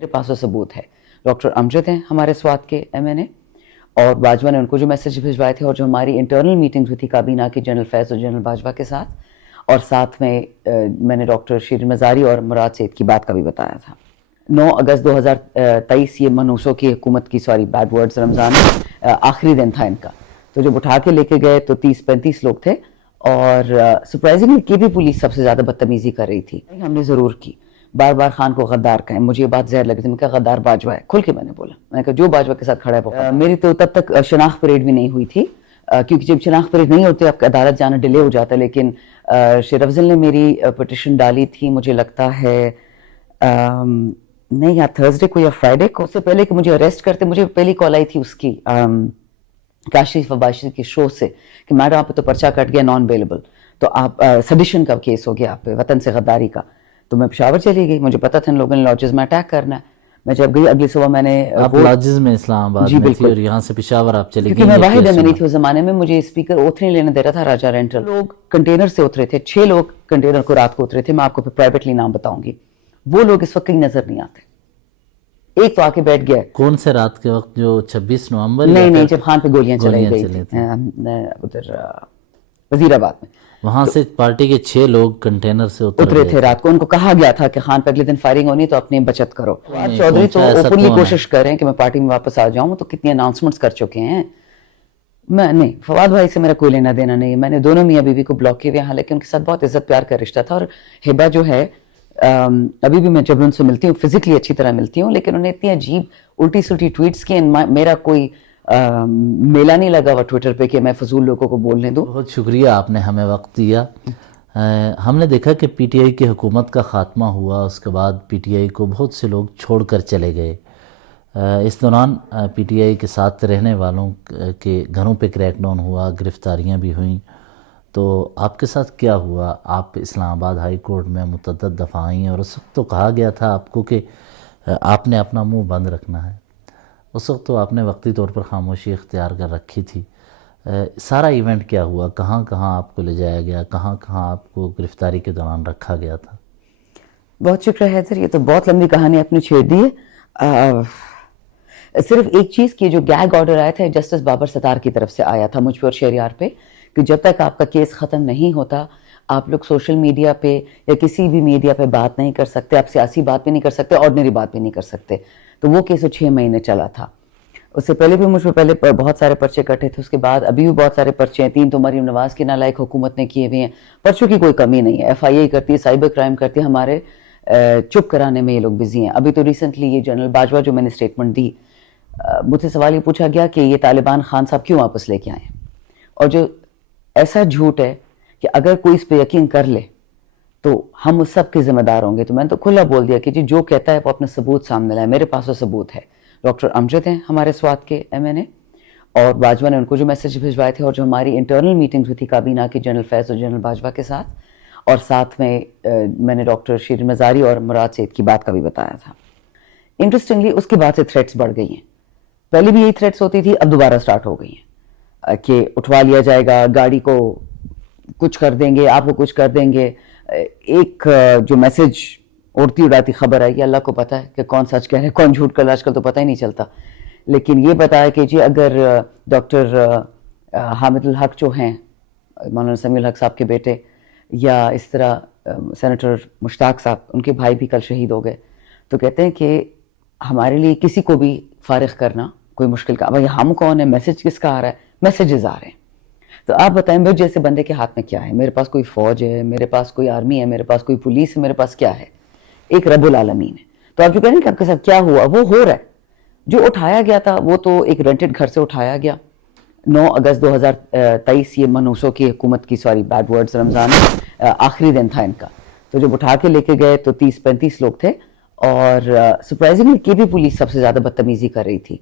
میرے پاس وہ ثبوت ہے. ڈاکٹر امجد ہیں ہمارے سوات کے MNA، اور باجوہ نے ان کو جو میسج بھجوائے تھے، اور جو ہماری انٹرنل میٹنگز ہوئی تھی کابینہ کی جنرل فیض اور جنرل باجوہ کے ساتھ، اور ساتھ میں نے ڈاکٹر شیرین مزاری اور مراد سید کی بات کا بھی بتایا تھا. 9 اگست 2023 یہ منوسوں کی حکومت کی بیڈ ورڈز، رمضان آخری دن تھا ان کا. تو جب اٹھا کے لے کے گئے تو 30-35 لوگ تھے، اور سرپرائزنگلی کی بھی پولیس سب سے زیادہ بدتمیزی کر رہی تھی. ہم نے ضرور کی، بار بار خان کو غدار کہیں. مجھے یہ بات زہر لگی تھی، میں کہا غدار باجوہ ہے، کھل کے میں نے بولا. میں نے کہا جو باجوہ کے ساتھ کھڑا ہے وہ میری تو تب تک شناخت پریڈ بھی نہیں ہوئی تھی، کیونکہ جب شناخت پریڈ نہیں ہوتی آپ کا عدالت جانا ڈیلے ہو جاتا ہے. لیکن شیر افضل نے میری پٹیشن ڈالی تھی، مجھے لگتا ہے نہیں یا تھرسڈے کو یا فرائیڈے کو. اس سے پہلے کہ مجھے اریسٹ کرتے، مجھے پہلی کال آئی تھی اس کی کاشی فباشی کے شو سے کہ میڈم آپ پہ تو پرچہ کٹ گیا نان بیلیبل، تو آپ سیڈیشن کا کیس ہو گیا آپ پہ، وطن سے غداری کا. تو میں پشاور چلی گئی، مجھے پتا تھا ان لوگوں نے لاجز میں اٹیک کرنا ہے. میں جب گئی اگلی صبح میں نے آپ لاجز میں اسلام آباد میں تھی اور یہاں سے پشاور آپ چلی گئی. کیونکہ میں واحد نہیں تھی اس زمانے میں. مجھے اسپیکر اوتھ نہیں لینے دے رہا تھا راجہ رینٹل. لوگ کنٹینر سے اترے تھے، 6 لوگ کنٹینر کو رات کو اترے تھے. میں آپ کو پھر پرائیویٹلی نام بتاؤں گی. وہ لوگ اس وقت کہیں نظر نہیں آتے. ایک تو آ کے بیٹھ گیا. کون سے رات کے وقت؟ جو 26 نومبر؟ نہیں، جب خان پہ گولیاں چلائی گئی تھی ادھر وزیر آباد میں. وہاں سے پارٹی کے 6 لوگ کنٹینر سے اترے تھے رات کو. ان کو کہا گیا تھا کہ خان پہ اگلے دن فائرنگ ہونی تو اپنی بچت کرو. چودھری تو اوپنلی کوشش کریں کہ میں پارٹی میں واپس آ جاؤں. تو کتنی اناؤنسمنٹس کر چکے ہیں. میں نہیں، فواد بھائی سے میرا کوئی لینا دینا نہیں ہے. میں نے دونوں میاں بیوی کو بلاک کیا ہوا، لیکن ان کے ساتھ بہت عزت پیار کا رشتہ تھا. اور ہبا جو ہے ابھی بھی میں جب ان سے ملتی ہوں فزیکلی اچھی طرح ملتی ہوں، لیکن انہیں اتنی عجیب الٹی سلٹی ٹویٹس کی. میرا کوئی میلہ نہیں لگا ہوا ٹویٹر پہ کہ میں فضول لوگوں کو بولنے دوں. بہت شکریہ آپ نے ہمیں وقت دیا. ہم نے دیکھا کہ پی ٹی آئی کی حکومت کا خاتمہ ہوا، اس کے بعد پی ٹی آئی کو بہت سے لوگ چھوڑ کر چلے گئے. اس دوران پی ٹی آئی کے ساتھ رہنے والوں کے گھروں پہ کریک ڈاؤن ہوا، گرفتاریاں بھی ہوئیں. تو آپ کے ساتھ کیا ہوا؟ آپ اسلام آباد ہائی کورٹ میں متعدد دفعہ آئیں، اور اس وقت تو کہا گیا تھا آپ کو کہ آپ نے اپنا منہ بند رکھنا ہے. اس وقت تو آپ نے وقتی طور پر خاموشی اختیار کر رکھی تھی. سارا ایونٹ کیا ہوا؟ کہاں کہاں آپ کو لے جایا گیا؟ کہاں کہاں آپ کو گرفتاری کے دوران رکھا گیا تھا؟ بہت شکریہ حیدر، یہ تو بہت لمبی کہانی اپنی چھیڑ دی ہے. صرف ایک چیز کی، جو گیگ آرڈر آیا تھا جسٹس بابر ستار کی طرف سے آیا تھا مجھ پہ اور شہریار پہ، کہ جب تک آپ کا کیس ختم نہیں ہوتا آپ لوگ سوشل میڈیا پہ یا کسی بھی میڈیا پہ بات نہیں کر سکتے. آپ سیاسی بات بھی نہیں کر سکتے، آرڈنری بات بھی نہیں کر سکتے. تو وہ کیس 6 مہینے چلا تھا. اس سے پہلے بھی مجھ پہ پہلے بہت سارے پرچے کٹے تھے. اس کے بعد ابھی بھی بہت سارے پرچے ہیں. 3 تو مریم نواز کے نالائق حکومت نے کیے ہوئے ہیں. پرچوں کی کوئی کمی نہیں ہے. FIA کرتی ہے، سائبر کرائم کرتی ہے. ہمارے چپ کرانے میں یہ لوگ بزی ہیں. ابھی تو ریسنٹلی یہ جنرل باجوہ جو میں نے اسٹیٹمنٹ دی، مجھ سے سوال یہ پوچھا گیا کہ یہ طالبان خان صاحب کیوں واپس لے کے آئے. اور جو ایسا جھوٹ ہے کہ اگر کوئی اس پہ یقین کر لے تو ہم اس سب کے ذمہ دار ہوں گے. تو میں نے تو کھلا بول دیا کہ جی جو کہتا ہے وہ اپنا ثبوت سامنے لائے. میرے پاس وہ ثبوت ہے. ڈاکٹر امجد ہیں ہمارے سوات کے MNA، اور باجوہ نے ان کو جو میسج بھجوائے تھے، اور جو ہماری انٹرنل میٹنگز ہوئی تھی کابینہ کی جنرل فیض اور جنرل باجوہ کے ساتھ، اور ساتھ میں نے ڈاکٹر شیرین مزاری اور مراد سید کی بات کا بھی بتایا تھا. انٹرسٹنگلی اس کے بعد سے تھریٹس بڑھ گئی ہیں. پہلے بھی یہی تھریٹس ہوتی تھی، اب دوبارہ سٹارٹ ہو گئی ہیں کہ اٹھوا لیا جائے گا، گاڑی کو کچھ کر دیں گے، آپ کو کچھ کر دیں گے. ایک جو میسج اڑتی اڑاتی خبر آئی، اللہ کو پتہ ہے کہ کون سچ کہہ رہے کون جھوٹ کر رہا ہے، آج کل تو پتہ ہی نہیں چلتا. لیکن یہ بتایا کہ جی اگر ڈاکٹر حامد الحق جو ہیں مولانا سمیع الحق صاحب کے بیٹے، یا اس طرح سینیٹر مشتاق صاحب، ان کے بھائی بھی کل شہید ہو گئے، تو کہتے ہیں کہ ہمارے لیے کسی کو بھی فارغ کرنا کوئی مشکل کا. بھائی ہم کون ہے؟ میسج کس کا آ رہا ہے؟ میسیجز آ رہے ہیں. تو آپ بتائیں میرے جیسے بندے کے ہاتھ میں کیا ہے؟ میرے پاس کوئی فوج ہے، میرے پاس کوئی آرمی ہے، میرے پاس کوئی پولیس ہے، میرے پاس کیا ہے؟ ایک رب العالمین ہے. تو آپ جو کہہ رہے ہیں کہ آپ کے ساتھ کیا ہوا، وہ ہو رہا ہے. جو اٹھایا گیا تھا وہ تو ایک رینٹڈ گھر سے اٹھایا گیا. 9 اگست 2023 یہ منوسوں کی حکومت کی بیڈ ورڈز، رمضان آخری دن تھا ان کا. تو جب اٹھا کے لے کے گئے تو 30-35 لوگ تھے، اور سرپرائزنگلی کی بھی پولیس سب سے زیادہ بدتمیزی کر رہی تھی.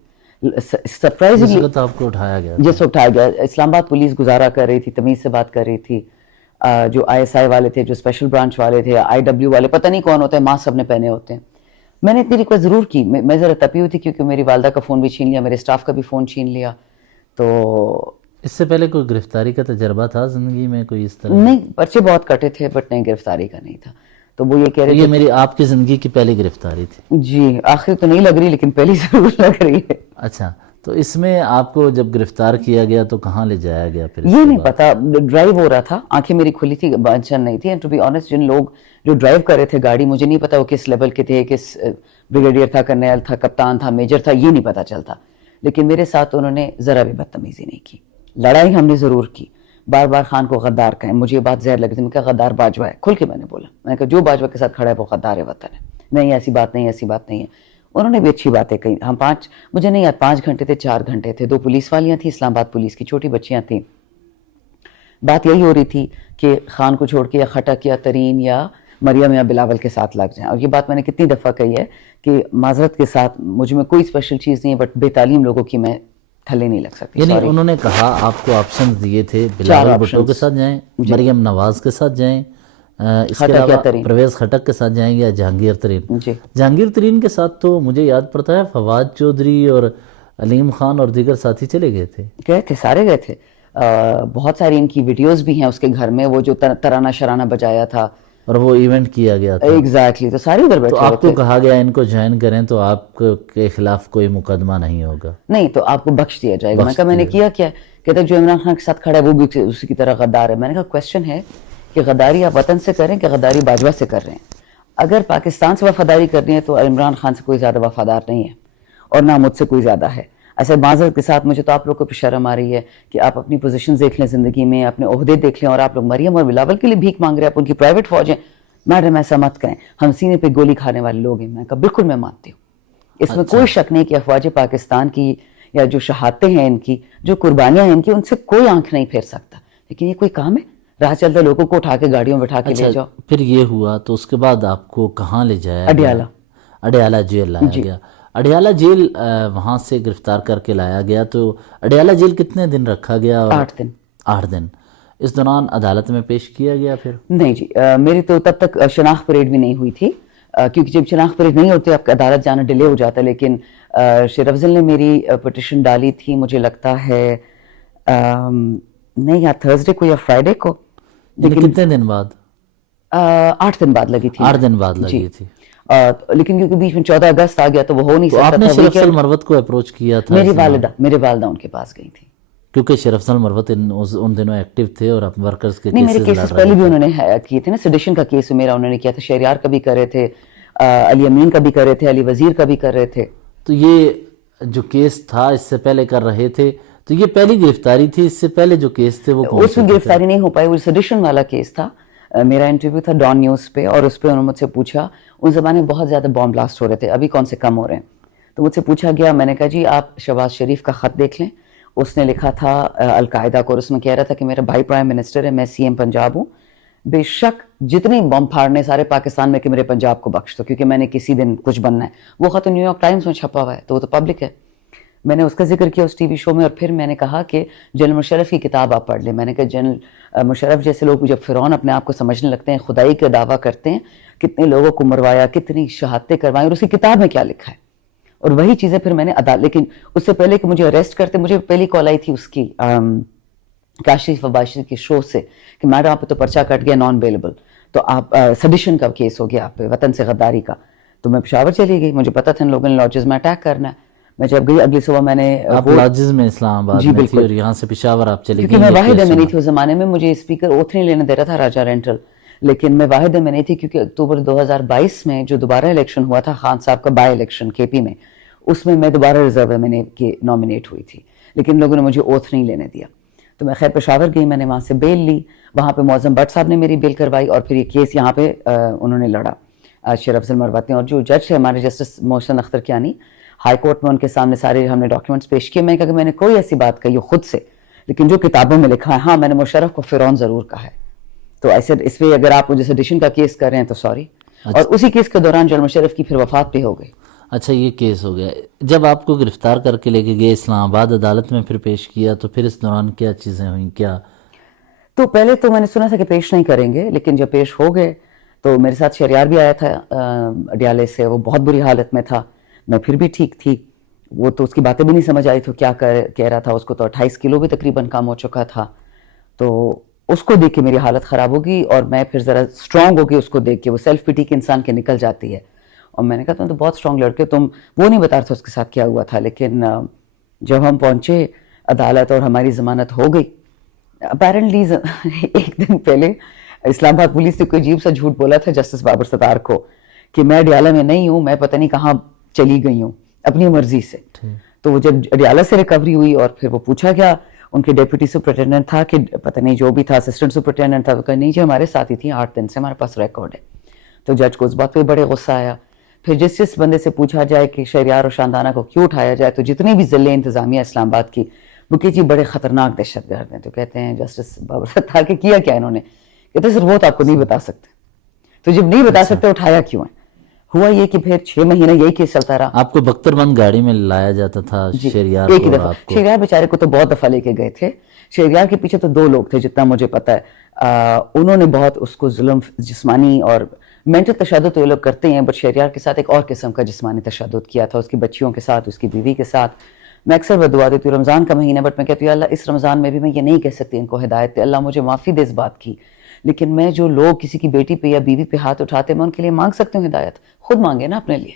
سرپرائزنگلی آپ کو اٹھایا گیا؟ جس وقت اٹھایا گیا، اسلام آباد پولیس گزارا کر رہی تھی، تمیز سے بات کر رہی تھی. جو ISI والے تھے، جو اسپیشل برانچ والے تھے، IW والے، پتہ نہیں کون ہوتے ہیں، ماسک سب نے پہنے ہوتے ہیں. میں نے اتنی ریکویسٹ ضرور کی. میں ذرا تپی ہوئی تھی کیونکہ میری والدہ کا فون بھی چھین لیا، میرے سٹاف کا بھی فون چھین لیا. تو اس سے پہلے کوئی گرفتاری کا تجربہ تھا زندگی میں کوئی اس طرح؟ نہیں، پرچے بہت کٹے تھے بٹ نہیں، گرفتاری کا نہیں تھا. تو وہ یہ کہہ رہے یہ میری آپ کی زندگی کی پہلی گرفتاری تھی؟ جی آخر تو نہیں لگ رہی لیکن پہلی ضرور لگ رہی ہے. اچھا، تو اس میں آپ کو جب گرفتار کیا گیا تو کہاں لے جایا گیا پھر؟ یہ نہیں پتا، ڈرائیو ہو رہا تھا، آنکھیں میری کھلی تھی، بانچن نہیں تھی. اینڈ ٹو بی آنیسٹ جن لوگ جو ڈرائیو کر رہے تھے گاڑی، مجھے نہیں پتا وہ کس لیول کے تھے، کس بریگیڈیئر تھا، کرنیل تھا، کپتان تھا، میجر تھا، یہ نہیں پتا چلتا. لیکن میرے ساتھ انہوں نے ذرا بھی بدتمیزی نہیں کی. لڑائی ہم نے ضرور کی، بار بار خان کو غدار کہیں، مجھے یہ بات زہر لگی تھی. میں کہا غدار باجوہ ہے، کھل کے میں نے بولا. میں نے کہا جو باجوہ کے ساتھ کھڑا ہے وہ غدار وطن ہے. نہیں ایسی بات نہیں، ایسی بات نہیں ہے. انہوں نے بھی اچھی باتیں کہیں. ہم مجھے نہیں یاد 5 گھنٹے تھے 4 گھنٹے تھے. 2 پولیس والیاں تھیں، اسلام آباد پولیس کی چھوٹی بچیاں تھیں. بات یہی ہو رہی تھی کہ خان کو چھوڑ کے یا خٹک یا ترین یا مریم یا بلاول کے ساتھ لگ جائیں. اور یہ بات میں نے کتنی دفعہ کہی ہے کہ معذرت کے ساتھ مجھ میں کوئی اسپیشل چیز نہیں ہے، بٹ بے تعلیم لوگوں کی میں تھلے نہیں لگ سکتی. یعنی انہوں نے کہا آپ کو آپشنز دیے تھے، بلاول بھٹو کے ساتھ جائیں، مریم نواز کے ساتھ جائیں، اس کے علاوہ پرویز خٹک کے ساتھ جائیں یا جہانگیر ترین. جہانگیر ترین کے ساتھ تو مجھے یاد پڑتا ہے فواد چودھری اور علیم خان اور دیگر ساتھی چلے گئے تھے. گئے تھے، سارے گئے تھے. بہت ساری ان کی ویڈیوز بھی ہیں اس کے گھر میں، وہ جو ترانہ شرانہ بجایا تھا اور وہ ایونٹ کیا گیا تھا. ایگزیکٹلی. تو سارے ادھر بیٹھے تو آپ کو کہا گیا ان کو جوائن کریں تو آپ کے خلاف کوئی مقدمہ نہیں ہوگا؟ نہیں، تو آپ کو بخش دیا جائے گا. میں کہا میں نے کیا کیا؟ کہتے جو عمران خان کے ساتھ کھڑا ہے وہ بھی اسی کی طرح غدار ہے. میں نے کہا کویسچن ہے کہ غداری آپ وطن سے کریں کہ غداری باجوہ سے کر رہے ہیں؟ اگر پاکستان سے وفاداری کرنی ہے تو عمران خان سے کوئی زیادہ وفادار نہیں ہے اور نہ مجھ سے کوئی زیادہ ہے. ایسے معذرت کے ساتھ مجھے تو آپ لوگوں کو شرم آ رہی ہے کہ آپ اپنی پوزیشنز دیکھ لیں زندگی میں، اپنے عہدے دیکھ لیں، اور آپ لوگ مریم اور بلاول کے لیے بھیک مانگ رہے ہیں. آپ ان کی پرائیویٹ فوج ہیں. میڈم ایسا مت کہیں، ہم سینے پہ گولی کھانے والے لوگ ہیں. میں کہا بالکل میں مانتی ہوں، اس میں کوئی شک نہیں کہ افواج پاکستان کی یا جو شہادتیں ہیں ان کی، جو قربانیاں ہیں ان کی، ان سے کوئی آنکھ نہیں پھیر سکتا. لیکن یہ کوئی کام ہے؟ راہ چلتے لوگوں کو اٹھا کے گاڑیوں میں بٹھا کے لے جاؤ. پھر یہ ہوا تو اس کے بعد آپ کو کہاں لے جایا؟ اڈیالہ جیل لایا گیا. اڈیالہ جیل وہاں سے گرفتار کر کے لایا گیا. تو اڈیالہ جیل کتنے دن رکھا گیا؟ 8 دن. اس دوران عدالت میں پیش کیا گیا پھر؟ نہیں جی، میری تو تب تک شناخت پریڈ بھی نہیں ہوئی تھی، کیونکہ جب شناخت پریڈ نہیں ہوتی آپ کا عدالت جانا ڈیلے ہو جاتا ہے. لیکن شیر افضل نے میری پٹیشن ڈالی تھی، مجھے لگتا ہے نہیں یا تھرسڈے کو یا فرائیڈے کو. لیکن کتنے دن بعد؟ 8 دن بعد لگی تھی. 8 دن بعد لگی تھی. لیکن کیونکہ بیچ میں 14 اگست آ گیا تو وہ ہو نہیں سکتا. آپ نے شیر افضل مروت کو اپروچ کیا تھا؟ میری والدہ ان کے پاس گئی تھی، کیونکہ شیر افضل مروت ان دنوں ایکٹیو تھے اور ورکرز کے نہیں میرے کیسز پہلے بھی انہوں نے کیے تھے نا. سیڈیشن کا کیس میرا انہوں نے کیا تھا، شہریار کا بھی کر رہے تھے، علی امین کا بھی کر رہے تھے، علی وزیر کا بھی کر رہے تھے. تو یہ جو کیس تھا اس سے پہلے کر رہے تھے، تو یہ پہلی گرفتاری تھی. اس سے پہلے جو کیس تھے وہ اس میں گرفتاری نہیں ہو پائی. وہ سیڈیشن والا کیس تھا. میرا انٹرویو تھا ڈان نیوز پہ اور اس پہ انہوں نے مجھ سے پوچھا، اس زمانے میں بہت زیادہ بام بلاسٹ ہو رہے تھے، ابھی کون سے کم ہو رہے ہیں. تو مجھ سے پوچھا گیا، میں نے کہا جی آپ شہباز شریف کا خط دیکھ لیں. اس نے لکھا تھا القاعدہ کو، اور اس میں کہہ رہا تھا کہ میرا بھائی پرائم منسٹر ہے، میں CM پنجاب ہوں، بے شک جتنی بم پھاڑنے سارے پاکستان میں کہ میرے پنجاب کو بخش دو کیونکہ میں نے کسی دن کچھ بننا ہے. وہ خط نیو یارک ٹائمز میں چھپا ہوا ہے تو وہ تو پبلک ہے. میں نے اس کا ذکر کیا اس ٹی وی شو میں، اور پھر میں نے کہا کہ جنرل مشرف کی کتاب آپ پڑھ لیں. میں نے کہا جنرل مشرف جیسے لوگ جب فرعون اپنے آپ کو سمجھنے لگتے ہیں، خدائی کا دعویٰ کرتے ہیں، کتنے لوگوں کو مروایا، کتنی شہادتیں کروائیں، اور اس کی کتاب میں کیا لکھا ہے. اور وہی چیزیں پھر میں نے لیکن اس سے پہلے کہ مجھے اریسٹ کرتے، مجھے پہلی کال آئی تھی اس کی کاشف وباشر کی شو سے کہ میڈم آپ پہ تو پرچہ کٹ گیا نان بیلیبل، تو آپ سیڈیشن کا کیس ہو گیا آپ پہ، وطن سے غداری کا. تو میں پشاور چلی گئی، مجھے پتا تھا ان لوگوں نے لاجز میں اٹیک کرنا ہے. میں جب گئی اگلی صبح میں نے آپ لاجز میں اسلام آباد میں تھی اور یہاں سے پشاور آپ چلی گئی. کیونکہ میں واحد میں نہیں تھی اس زمانے میں، مجھے اسپیکر اوتھ نہیں لینے دے رہا تھا راجہ رینٹل، لیکن میں واحد میں نہیں تھی کیونکہ اکتوبر 2022 میں جو دوبارہ الیکشن ہوا تھا خان صاحب کا بائی الیکشن KP میں، اس میں دوبارہ ریزرو میں نے نامینیٹ ہوئی تھی، لیکن لوگوں نے مجھے اوتھ نہیں لینے دیا. تو میں خیر پشاور گئی، میں نے وہاں سے بیل لی، وہاں پہ معظم بٹ صاحب نے میری بیل کروائی اور پھر یہ کیس یہاں پہ انہوں نے لڑا شیر افضل مروت نے. اور جو جج ہے ہمارے justice Mohsin Akhtar Kayani, high court میں ان کے سامنے سارے ہم نے ڈاکیومنٹس پیش کیے. میں نے کہا کہ میں نے کوئی ایسی بات کہی خود سے، لیکن جو کتابوں میں لکھا ہے ہاں میں نے مشرف کو فرعون ضرور کہا ہے. تو ایسے اس پہ اگر آپ مجھے سیڈیشن کا کیس کر رہے ہیں تو سوری. اور اسی کیس کے دوران جنرل مشرف کی پھر وفات بھی ہو گئی. اچھا یہ کیس ہو گیا. جب آپ کو گرفتار کر کے لے کے گئے اسلام آباد عدالت میں پھر پیش کیا تو پھر اس دوران کیا چیزیں ہوئیں؟ کیا تو پہلے تو میں نے سنا تھا کہ پیش نہیں کریں گے، لیکن جب پیش ہو گئے تو میرے ساتھ شہریار بھی آیا تھا اڈیالے سے، وہ بہت بری حالت میں تھا، میں پھر بھی ٹھیک تھی. وہ تو اس کی باتیں بھی نہیں سمجھ آئی تو کیا کہہ رہا تھا. اس کو تو 28 کلو بھی تقریباً کام ہو چکا تھا. تو اس کو دیکھ کے میری حالت خراب ہوگی اور میں پھر ذرا اسٹرانگ ہوگی اس کو دیکھ کے. وہ سیلف پٹی کے انسان کے نکل جاتی ہے. اور میں نے کہا تم تو بہت اسٹرانگ لڑکے, تم وہ نہیں بتا رہا تھا اس کے ساتھ کیا ہوا تھا. لیکن جب ہم پہنچے عدالت اور ہماری ضمانت ہو گئی, اپیرنٹلی ایک دن پہلے اسلام آباد پولیس نے کوئی عجیب سا جھوٹ بولا تھا جسٹس بابر ستار کو کہ میں اڈیالہ میں نہیں ہوں, میں پتہ نہیں کہاں چلی گئی ہوں اپنی مرضی سے. تو وہ جب اڈیالہ سے ریکوری ہوئی اور پھر وہ پوچھا گیا, ان کے ڈیپٹی سپرنٹینڈنٹ تھا کہ پتہ نہیں جو بھی تھا, اسسٹنٹ سپرنٹینڈنٹ تھا, وہ کہا نہیں جی ہمارے ساتھ ہی تھی 8 دن سے, ہمارے پاس ریکارڈ ہے. تو جج کو اس بات پہ بڑے غصہ آیا. پھر جس بندے سے پوچھا جائے کہ شہریار اور شاندانہ کو کیوں اٹھایا جائے, تو جتنی بھی ضلع انتظامیہ اسلام آباد کی وہ کہ جی بڑے خطرناک دہشت گرد ہیں. تو کہتے ہیں جسٹس بابر ستار کہ کیا کیا انہوں نے, کہتے سر وہ تو آپ کو نہیں بتا سکتے. تو جب نہیں بتا سکتے اٹھایا کیوں ہے؟ ہوا یہ کہ پھر 6 مہینے یہی کیس چلتا رہا. آپ کو بختر بند گاڑی میں لایا جاتا تھا شہریار ایک ہی کو, دفعہ. آپ کو شہریار بیچارے کو تو بہت دفعہ لے کے گئے تھے. شہریار کے پیچھے تو 2 لوگ تھے جتنا مجھے پتا ہے. انہوں نے بہت اس کو ظلم, جسمانی اور مینٹل تشدد تو یہ لوگ کرتے ہیں, بٹ شہریار کے ساتھ ایک اور قسم کا جسمانی تشدد کیا تھا, اس کی بچیوں کے ساتھ, اس کی بیوی کے ساتھ. میں اکثر بدعا دیتی ہوں, رمضان کا مہینہ, بٹ میں کہتی ہوں اللہ اس رمضان میں بھی میں یہ نہیں کہہ سکتی ان کو ہدایت دے, اللہ مجھے معافی دے اس بات کی. لیکن میں جو لوگ کسی کی بیٹی پہ یا بیوی پہ ہاتھ اٹھاتے ہیں, میں ان کے لیے مانگ سکتی ہوں ہدایت, خود مانگے نا اپنے لیے.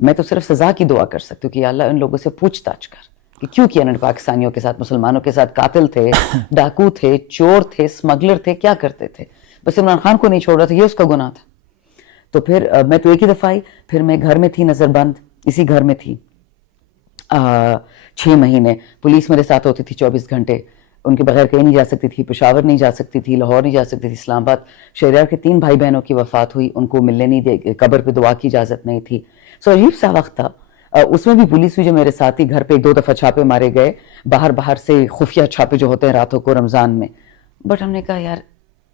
میں تو صرف سزا کی دعا کر سکتی ہوں کہ اللہ ان لوگوں سے پوچھ تاچھ کر کہ کیوں کیا انہوں نے پاکستانیوں کے ساتھ, مسلمانوں کے ساتھ. قاتل تھے, ڈاکو تھے, چور تھے, اسمگلر تھے, کیا کرتے تھے, بس عمران خان کو نہیں چھوڑ رہا تھا, یہ اس کا گناہ تھا. تو پھر میں تو ایک ہی دفعہ آئی, پھر میں گھر میں تھی نظر بند, اسی گھر میں تھی 6 مہینے. پولیس میرے ساتھ ہوتی تھی 24 گھنٹے, ان کے بغیر کہیں نہیں جا سکتی تھی, پشاور نہیں جا سکتی تھی, لاہور نہیں جا سکتی تھی, اسلام آباد. شہریار کے 3 بھائی بہنوں کی وفات ہوئی, ان کو ملنے نہیں دے, قبر پہ دعا کی اجازت نہیں تھی. سو عجیب سا وقت تھا. اس میں بھی پولیس ہوئی جو میرے ساتھ تھی, گھر پہ 2 دفعہ چھاپے مارے گئے, باہر سے خفیہ چھاپے جو ہوتے ہیں راتوں کو رمضان میں. بٹ ہم نے کہا یار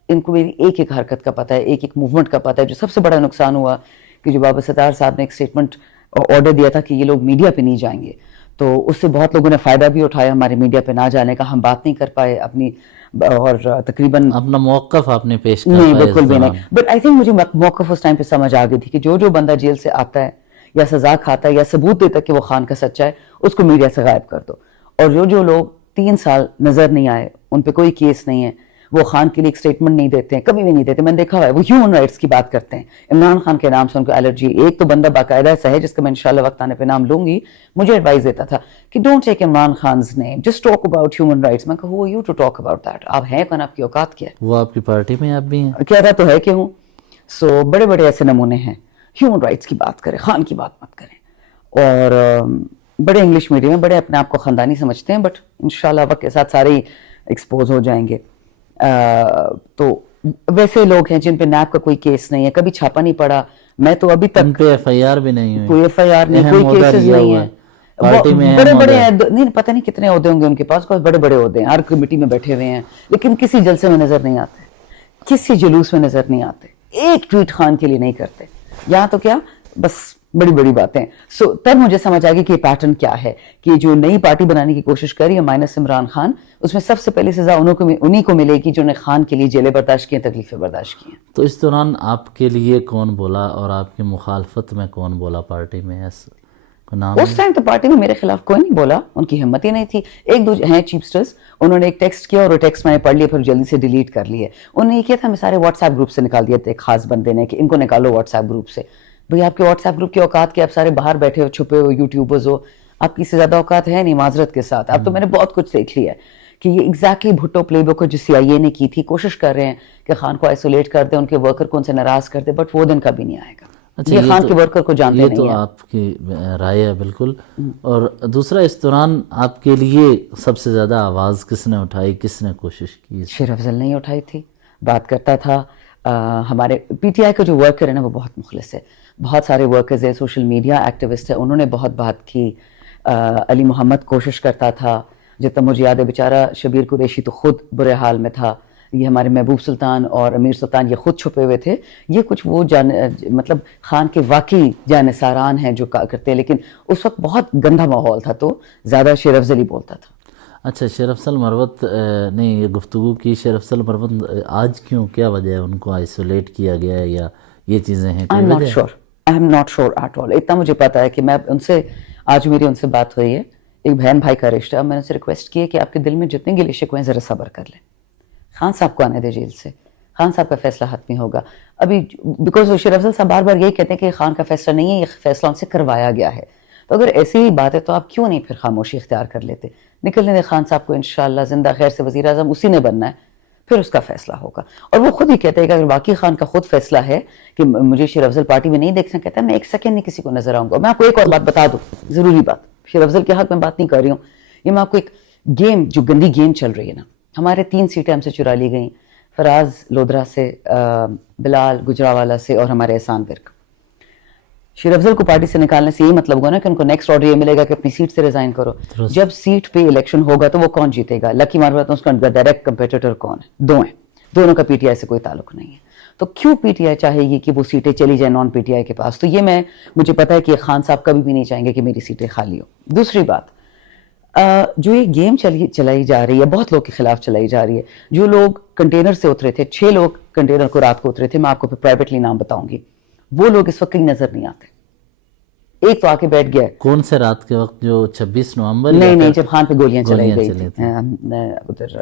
ان کو میری ایک ایک حرکت کا پتہ ہے, ایک ایک موومنٹ کا پتہ ہے. جو سب سے بڑا نقصان ہوا کہ جو بابر ستار صاحب نے ایک اسٹیٹمنٹ آرڈر دیا تھا کہ یہ لوگ میڈیا پہ نہیں جائیں گے, تو اس سے بہت لوگوں نے فائدہ بھی اٹھایا ہمارے میڈیا پہ نہ جانے کا. ہم بات نہیں کر پائے اپنی, اور تقریباً اپنا موقف آپ نے پیش کر نہیں, بالکل بھی نہیں. بٹ آئی تھنک مجھے موقف اس ٹائم پہ سمجھ آ گئی تھی کہ جو بندہ جیل سے آتا ہے یا سزا کھاتا ہے یا ثبوت دیتا ہے کہ وہ خان کا سچا ہے, اس کو میڈیا سے غائب کر دو. اور جو لوگ 3 سال نظر نہیں آئے, ان پہ کوئی کیس نہیں ہے, وہ خان کے لیے ایک سٹیٹمنٹ نہیں دیتے ہیں, کبھی بھی نہیں دیتے. میں نے دیکھا ہوا ہے وہ ہیومن رائٹس کی بات کرتے ہیں. عمران خان کے نام سے ان کو الرجی. ایک تو بندہ باقاعدہ ایسا ہے جس کا میں انشاءاللہ وقت آنے پہ نام لوں گی, مجھے ایڈوائز دیتا تھا کہ don't take Imran Khan's name, just talk about human rights. میں کہا who you to talk about that, آپ ہیں کون, آپ کی اوقات کیا ہے؟ وہ آپ کی پارٹی میں آپ بھی ہیں؟ کہتا تو ہے کہ ہوں. سو بڑے بڑے ایسے نمونے ہیں, ہیومن رائٹس کی بات کریں, خان کی بات مت کریں. اور بڑے انگلش میڈیم میں بڑے اپنے آپ کو خاندانی سمجھتے ہیں, بٹ انشاءاللہ وقت کے ساتھ سارے ایکسپوز ہو جائیں گے. تو ویسے لوگ ہیں جن پہ نیب کا کوئی کیس نہیں ہے, کبھی چھاپا نہیں پڑا. میں تو ابھی تک ان پہ ایف آئی آر بھی نہیں ہوئی, کوئی ایف آئی آر نہیں, کوئی کیسز نہیں ہے. بڑے بڑے نہیں, پتہ نہیں کتنے عہدے ہوں گے ان کے پاس, بڑے بڑے عہدے ہیں, ہر کمیٹی میں بیٹھے ہوئے ہیں, لیکن کسی جلسے میں نظر نہیں آتے, کسی جلوس میں نظر نہیں آتے, ایک ٹویٹ خان کے لیے نہیں کرتے. یہاں تو کیا بس بڑی بڑی باتیں. سو تب مجھے سمجھ آ گئی کہ یہ پیٹرن کیا ہے, کہ جو نئی پارٹی بنانے کی کوشش کری ہے مائنس عمران خان, اس میں سب سے پہلی سزا انہی کو ملے گی جو نے خان کے لیے جیلیں برداشت کی ہیں, تکلیفیں برداشت کی ہیں. تو اس دوران آپ کے لیے کون بولا اور آپ کی مخالفت میں کون بولا پارٹی میں؟ نام اس ٹائم تو پارٹی میں میرے خلاف کوئی نہیں بولا, ان کی ہمت ہی نہیں تھی. 1-2 ہیں چیپسٹرز, انہوں نے ایک ٹیکسٹ کیا اور وہ ٹیکسٹ میں نے پڑھ لیا, پھر جلدی سے ڈیلیٹ کر لیے. انہوں نے یہ کیا تھا, ہمیں سارے واٹس ایپ گروپ سے نکال دیے تھے, ایک خاص بندے نے کہ ان کو نکالو واٹس ایپ گروپ سے. بھئی آپ کے واٹس ایپ گروپ کی اوقات کیا, آپ سارے باہر بیٹھے ہو, چھپے ہو, یوٹیوبرز ہو, آپ کی سے زیادہ اوقات ہے نہیں معذرت کے ساتھ. اب تو میں نے بہت کچھ دیکھ لیا ہے کہ یہ ایگزیکٹلی بھٹو پلے بک جو سی آئی اے نے کی تھی, کوشش کر رہے ہیں کہ خان کو آئسولیٹ کر دیں, ان کے ورکر کو ان سے ناراض کر دیں, بٹ وہ دن کبھی نہیں آئے گا. یہ خان کے ورکر کو جانتے نہیں ہیں. یہ تو آپ کی رائے ہے بالکل. اور دوسرا, اس دوران آپ کے لیے سب سے زیادہ آواز کس نے اٹھائی, کس نے کوشش کی؟ شیر افضل نہیں اٹھائی تھی, بات کرتا تھا. ہمارے پی ٹی آئی کا جو ورکر ہے نا وہ بہت مخلص ہے, بہت سارے ورکرز ہیں, سوشل میڈیا ایکٹیوسٹ ہیں, انہوں نے بہت بات کی. علی محمد کوشش کرتا تھا, جتنا مجھے یاد ہے بیچارہ شبیر قریشی تو خود برے حال میں تھا. یہ ہمارے محبوب سلطان اور امیر سلطان یہ خود چھپے ہوئے تھے. یہ کچھ وہ مطلب خان کے واقعی جانثاران ہیں جو کرتے ہیں, لیکن اس وقت بہت گندا ماحول تھا تو زیادہ شیر افضل ہی بولتا تھا. اچھا, شیر افضل مروت نے یہ گفتگو کی. شیر افضل مروت آج کیوں, کیا وجہ ہے ان کو آئسولیٹ کیا گیا ہے, یا یہ چیزیں ہیں؟ I am not sure at all. اتنا مجھے پتا ہے کہ میں ان سے, آج میری ان سے بات ہوئی ہے, ایک بہن بھائی کا رشتہ. میں نے ان سے ریکویسٹ کی ہے کہ آپ کے دل میں جتنے گلے شکوے ہیں ذرا صبر کر لیں, خان صاحب کو آنے دے جیل سے, خان صاحب کا فیصلہ حتمی ہوگا ابھی, بیکاز شیر افضل صاحب بار بار یہی کہتے ہیں کہ خان کا فیصلہ نہیں ہے, یہ فیصلہ ان سے کروایا گیا ہے. تو اگر ایسی ہی بات ہے تو آپ کیوں نہیں پھر خاموشی اختیار کر لیتے, نکلنے دیں خان صاحب کو, انشاءاللہ زندہ خیر سے وزیر اعظم اسی نے بننا ہے, پھر اس کا فیصلہ ہوگا. اور وہ خود ہی کہتے ہیں کہ اگر واقعی خان کا خود فیصلہ ہے کہ مجھے شیر افضل پارٹی میں نہیں دیکھنا, کہتا ہے میں ایک سیکنڈ نہیں کسی کو نظر آؤں گا. میں آپ کو ایک اور بات بتا دوں, ضروری بات, شیر افضل کے حق میں بات نہیں کر رہی ہوں, یہ میں آپ کو ایک گیم, جو گندی گیم چل رہی ہے نا, ہمارے 3 سیٹیں ہم سے چرا لی گئیں, فراز لودھرا سے, بلال گجراوالا سے اور ہمارے احسان ورک. شیر افضل کو پارٹی سے نکالنے سے یہی مطلب ہوگا نا کہ ان کو نیکسٹ آرڈر یہ ملے گا کہ اپنی سیٹ سے ریزائن کرو. جب سیٹ پہ الیکشن ہوگا تو وہ کون جیتے گا, لکی ماروالا اس کا ڈائریکٹ کمپیٹیٹر کون ہے, 2 ہیں, دونوں کا پی ٹی آئی سے کوئی تعلق نہیں ہے. تو کیوں پی ٹی آئی چاہے گی کہ وہ سیٹیں چلی جائیں نان پی ٹی آئی کے پاس؟ تو یہ مجھے پتا ہے کہ خان صاحب کبھی بھی نہیں چاہیں گے کہ میری سیٹیں خالی ہو. دوسری بات, جو یہ گیم چلائی جا رہی ہے, بہت لوگ کے خلاف چلائی جا رہی ہے. جو لوگ کنٹینر سے اترے تھے, 6 لوگ کنٹینر کو رات کو اترے تھے, میں آپ کو پھر پرائیویٹلی نام بتاؤں گی, وہ لوگ اس وقت کہیں نظر نہیں آتے. ایک تو آ کے بیٹھ گیا, کون سے رات کے وقت, جو 26 نومبر, نہیں جب خان پہ گولیاں چلائی گئی تھی ادھر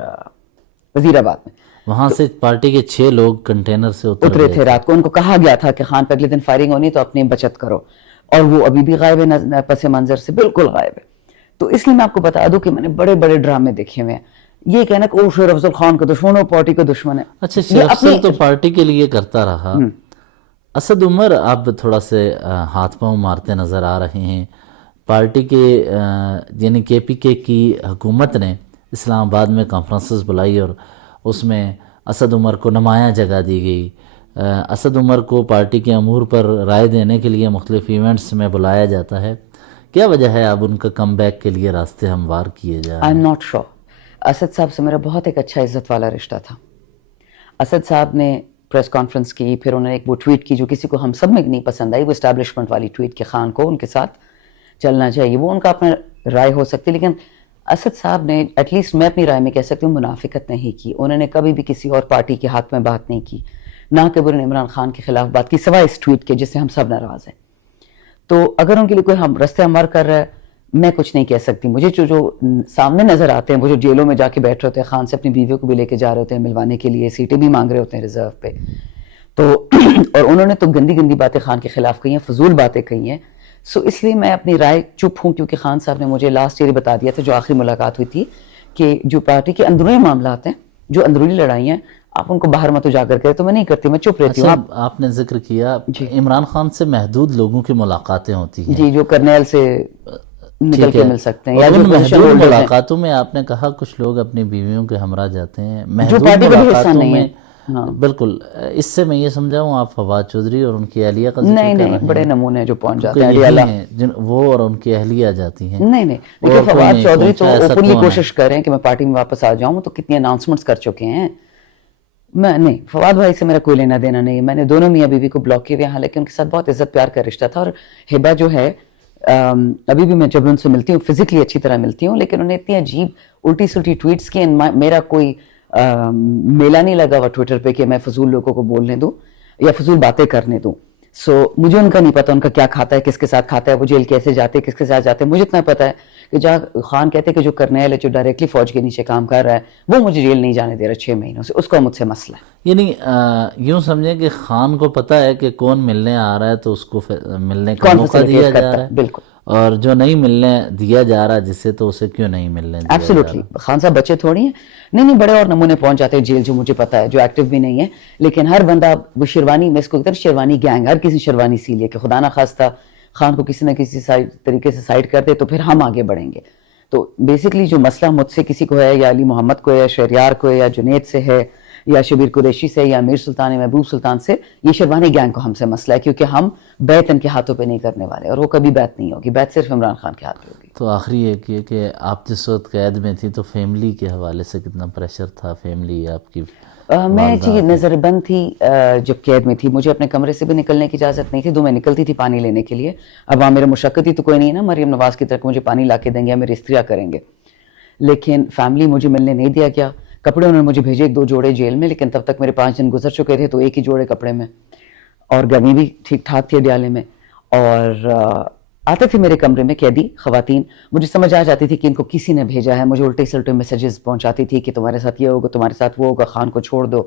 وزیر آباد میں, وہاں سے پارٹی کے 6 لوگ کنٹینر سے اترے تھے رات کو. ان کو کہا گیا تھا کہ خان پہ اگلے دن فائرنگ ہونی تو اپنی بچت کرو, اور وہ ابھی بھی غائب ہے پس منظر سے, بالکل غائب ہے. تو اس لیے میں آپ کو بتا دوں کہ میں نے بڑے بڑے ڈرامے دیکھے ہوئے ہیں. یہ کہنا کہ شیر افضل خان کا دشمن ہو, پارٹی کا دشمن ہے. اچھا, شیر افضل تو پارٹی کے لیے کرتا رہا. اسد عمر آپ تھوڑا سے ہاتھ پاؤں مارتے نظر آ رہے ہیں. پارٹی کے یعنی کے پی کے کی حکومت نے اسلام آباد میں کانفرنسز بلائی اور اس میں اسد عمر کو نمایاں جگہ دی گئی. اسد عمر کو پارٹی کے امور پر رائے دینے کے لیے مختلف ایونٹس میں بلایا جاتا ہے. کیا وجہ ہے اب ان کا کم بیک کے لیے راستے ہموار کیے جا رہے ہیں؟ آئی ایم ناٹ شور. اسد صاحب سے میرا بہت ایک اچھا عزت والا رشتہ تھا. اسد صاحب نے پریس کانفرنس کی, پھر انہوں نے ایک وہ ٹویٹ کی جو کسی کو ہم سب میں نہیں پسند آئی, وہ اسٹیبلشمنٹ والی ٹویٹ کہ خان کو ان کے ساتھ چلنا چاہیے. وہ ان کا اپنا رائے ہو سکتی, لیکن اسد صاحب نے ایٹ لیسٹ میں اپنی رائے میں کہہ سکتی ہوں منافقت نہیں کی. انہوں نے کبھی بھی کسی اور پارٹی کے حق میں بات نہیں کی, نہ کہ انہوں نے عمران خان کے خلاف بات کی, سوائے اس ٹویٹ کے جس سے ہم سب ناراض ہیں. تو اگر ان کے لیے کوئی ہم رستے ہموار کر رہا ہے, میں کچھ نہیں کہہ سکتی. مجھے جو سامنے نظر آتے ہیں, وہ جو جیلوں میں جا کے بیٹھ رہے ہوتے ہیں, خان سے اپنی بیویوں کو بھی لے کے جا رہے ہوتے ہیں ملوانے کے لیے, سیٹیں بھی مانگ رہے ہوتے ہیں ریزرو پہ, تو اور انہوں نے تو گندی گندی باتیں خان کے خلاف کہی ہیں, فضول باتیں کہی ہیں. سو اس لیے میں اپنی رائے چپ ہوں, کیونکہ خان صاحب نے مجھے لاسٹ ایئر بتا دیا تھا جو آخری ملاقات ہوئی تھی کہ جو پارٹی کے اندرونی معاملات ہیں, جو اندرونی لڑائی ہیں, آپ ان کو باہر مت اجاگر کریں. تو میں نہیں کرتی, میں چپ رہتی ہوں. آپ نے ذکر کیا عمران خان سے محدود لوگوں کی ملاقاتیں ہوتی ہیں, جی, جو کرنیل سے نکل کے مل سکتے ہیں, یا جو محدود ملاقاتوں میں آپ نے کہا کچھ لوگ اپنی بیویوں کے ہمراہ جاتے ہیں, محدود ملاقاتوں میں بالکل. اس سے میں یہ سمجھا ہوں آپ فواد چودھری اور ان کی اہلیہ کا ذکر کر رہے ہیں. نہیں, بڑے نمونے جو پہنچ جاتے ہیں, وہ اور ان کی اہلیہ جاتی ہیں. نہیں, لیکن فواد چودھری تو اوپنلی کوشش کریں کہ میں پارٹی میں واپس آ جاؤں, تو کتنی اناؤنسمنٹس کر چکے ہیں. میں نہیں, فواد بھائی سے میرا کوئی لینا دینا نہیں ہے. میں نے دونوں میاں بیوی کو بلاک کیا, حالانکہ ان کے ساتھ بہت عزت پیار کا رشتہ تھا. اور ہبا جو ہے, ابھی بھی میں جب ان سے ملتی ہوں فزیکلی اچھی طرح ملتی ہوں, لیکن انہیں اتنی عجیب الٹی سلٹی ٹویٹس کی, میرا کوئی میلا نہیں لگا ہوا ٹویٹر پہ کہ میں فضول لوگوں کو بولنے دوں یا فضول باتیں کرنے دوں. سو مجھے ان کا نہیں پتا ان کا کیا کھاتا ہے, کس کے ساتھ کھاتا ہے, وہ جیل کیسے جاتے ہیں, کس کے ساتھ جاتے ہیں. مجھے اتنا پتا ہے کہ جہاں خان کہتے ہیں کہ جو کرنیل ہے, جو ڈائریکٹلی فوج کے نیچے کام کر رہا ہے, وہ مجھے جیل نہیں جانے دے رہا 6 مہینوں سے, اس کا مجھ سے مسئلہ ہے. یعنی یوں سمجھیں کہ خان کو پتا ہے کہ کون ملنے آ رہا ہے تو اس کو ملنے کا موقع دیا جا رہا ہے, بالکل, اور جو نہیں ملنے دیا جا رہا جسے, تو اسے کیوں نہیں ملنے دیا. ایبسولوٹلی. خان صاحب بچے تھوڑی ہیں, نہیں بڑے اور نمونے پہنچ جاتے ہیں جیل, جو مجھے پتا ہے, جو ایکٹیو بھی نہیں ہے. لیکن ہر بندہ وہ شیروانی, میں اس کو کہتا ہوں شیروانی گینگ, ہر کسی شیروانی سی لیے کہ خدا نہ خواستہ خان کو کسی نہ کسی طریقے سے سائڈ کر دے تو پھر ہم آگے بڑھیں گے. تو بیسکلی جو مسئلہ مجھ سے کسی کو ہے, یا علی محمد کو ہے, یا شہریار کو ہے, یا جنید سے ہے, یا شبیر قریشی سے, یا امیر سلطان, محبوب سلطان سے, یہ شیروانی گینگ کو ہم سے مسئلہ ہے, کیونکہ ہم بیعت ان کے ہاتھوں پہ نہیں کرنے والے, اور وہ کبھی بیعت نہیں ہوگی. بیعت صرف عمران خان کے ہاتھ پہ ہوگی. تو آخری ایک یہ کہ آپ جس وقت قید میں تھی تو فیملی کے حوالے سے کتنا پریشر تھا؟ فیملی آپ کی میں جی نظر بند تھی جب قید میں تھی, مجھے اپنے کمرے سے بھی نکلنے کی اجازت نہیں تھی. میں نکلتی تھی پانی لینے کے لیے. اب وہاں میرے مشقت ہی تو کوئی نہیں ہے نا, مریم نواز کی طرح مجھے پانی لا کے دیں گے یا میری استریاں کریں گے. لیکن فیملی مجھے ملنے نہیں دیا گیا. کپڑے انہوں نے مجھے بھیجے 1-2 جوڑے جیل میں, لیکن تب تک میرے 5 دن گزر چکے تھے, تو ایک ہی جوڑے کپڑے میں, اور گرمی بھی ٹھیک ٹھاک تھی اڈیالے میں. اور آتے تھے میرے کمرے میں قیدی خواتین, مجھے سمجھ آ جاتی تھی کہ ان کو کسی نے بھیجا ہے, مجھے الٹے سلٹے میسیجز پہنچاتی تھی کہ تمہارے ساتھ یہ ہوگا, تمہارے ساتھ وہ ہوگا, خان کو چھوڑ دو.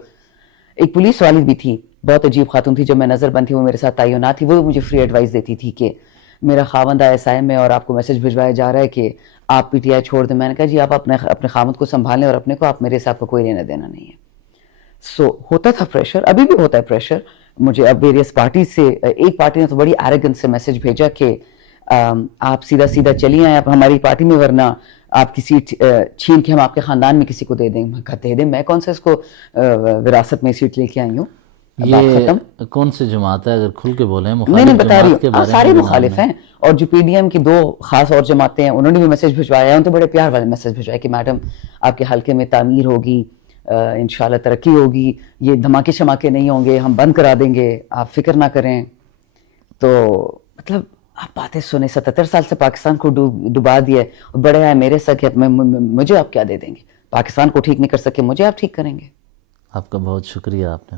ایک پولیس والی بھی تھی, بہت عجیب خاتون تھی, جب میں نظر بند تھی وہ میرے ساتھ تعینات تھی, وہ مجھے فری ایڈوائس دیتی تھی کہ میرا خاوند آیا SIM میں اور آپ کو میسج بھجوایا جا رہا ہے کہ آپ PTI چھوڑ دیں. میں نے کہا جی آپ اپنے خاوند کو سنبھالیں اور اپنے کو, آپ میرے ساتھ کوئی لینا دینا نہیں ہے. سو ہوتا تھا پریشر, ابھی بھی ہوتا ہے پریشر مجھے. اب ویریس پارٹی سے, ایک پارٹی نے تو بڑی ایروگنس سے میسج بھیجا کہ آپ سیدھا چلی آئیں آپ ہماری پارٹی میں, ورنہ آپ کی سیٹ چھین کے ہم آپ کے خاندان میں کسی کو دے دیں. میں کہا دے دیں, میں کون سا اس کو وراثت میں سیٹ لے کے آئی ہوں. بات ختم. یہ کون سی جماعت ہے, اگر کھل کے بولیں؟ نہیں بتا رہی جماعت کے ہوں, بارے سارے میں مخالف ہیں. اور جو PDM کی 2 خاص اور جماعتیں ہیں انہوں نے بھی میسج بھجوایا ہے, ان تو بڑے پیار والے میسج بھجوائے کہ میڈم آپ کے حلقے میں تعمیر ہوگی, انشاءاللہ ترقی ہوگی, یہ دھماکے شماکے نہیں ہوں گے, ہم بند کرا دیں گے, آپ فکر نہ کریں. تو مطلب آپ باتیں سنیں, 77 سال سے پاکستان کو ڈبا دیا ہے, بڑے ہیں میرے ساتھ, مجھے آپ کیا دے دیں گے؟ پاکستان کو ٹھیک نہیں کر سکے, مجھے آپ ٹھیک کریں گے. آپ کا بہت شکریہ, آپ نے